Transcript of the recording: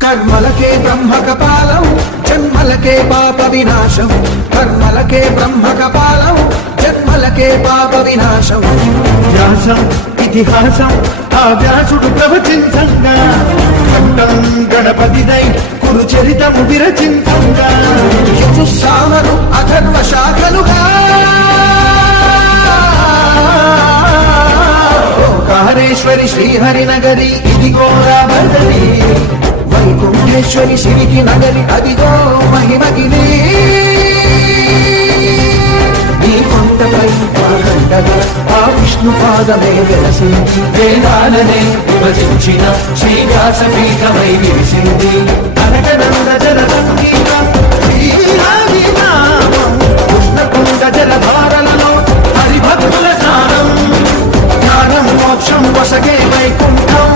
కర్మలకే బ్రహ్మ కపాలం జన్మలకే పాప వినాశం కర్మలకే బ్రహ్మ కపాలం జన్మలకే పాప వినాశం వ్యాసం ఇతిహాసం ఆ వ్యాసుడు ప్రవచించంగా ఖండం గణపతిదై కురు చరితము విరచించంగా యజుస్సామను అథర్వ శాఖలుగా ఓంకారేశ్వరి శ్రీహరి నగరి ఇదిగో రాబడి వైకుంఠేశ్వరి శివికి నగరి అదిగో మహిమగిరి ఈ కొండపై పాదండగా ఆ విష్ణు పాదమే వెలసింది వేదాలనే విభజించిన శ్రీ వ్యాసపీఠమై విరిసింది అనగనంద జల సంగీతం శ్రీహరి నామం కృష్ణకుండ జలధారలలో హరిభక్తుల స్నానం జ్ఞానం మోక్షం వసగే వైకుంఠం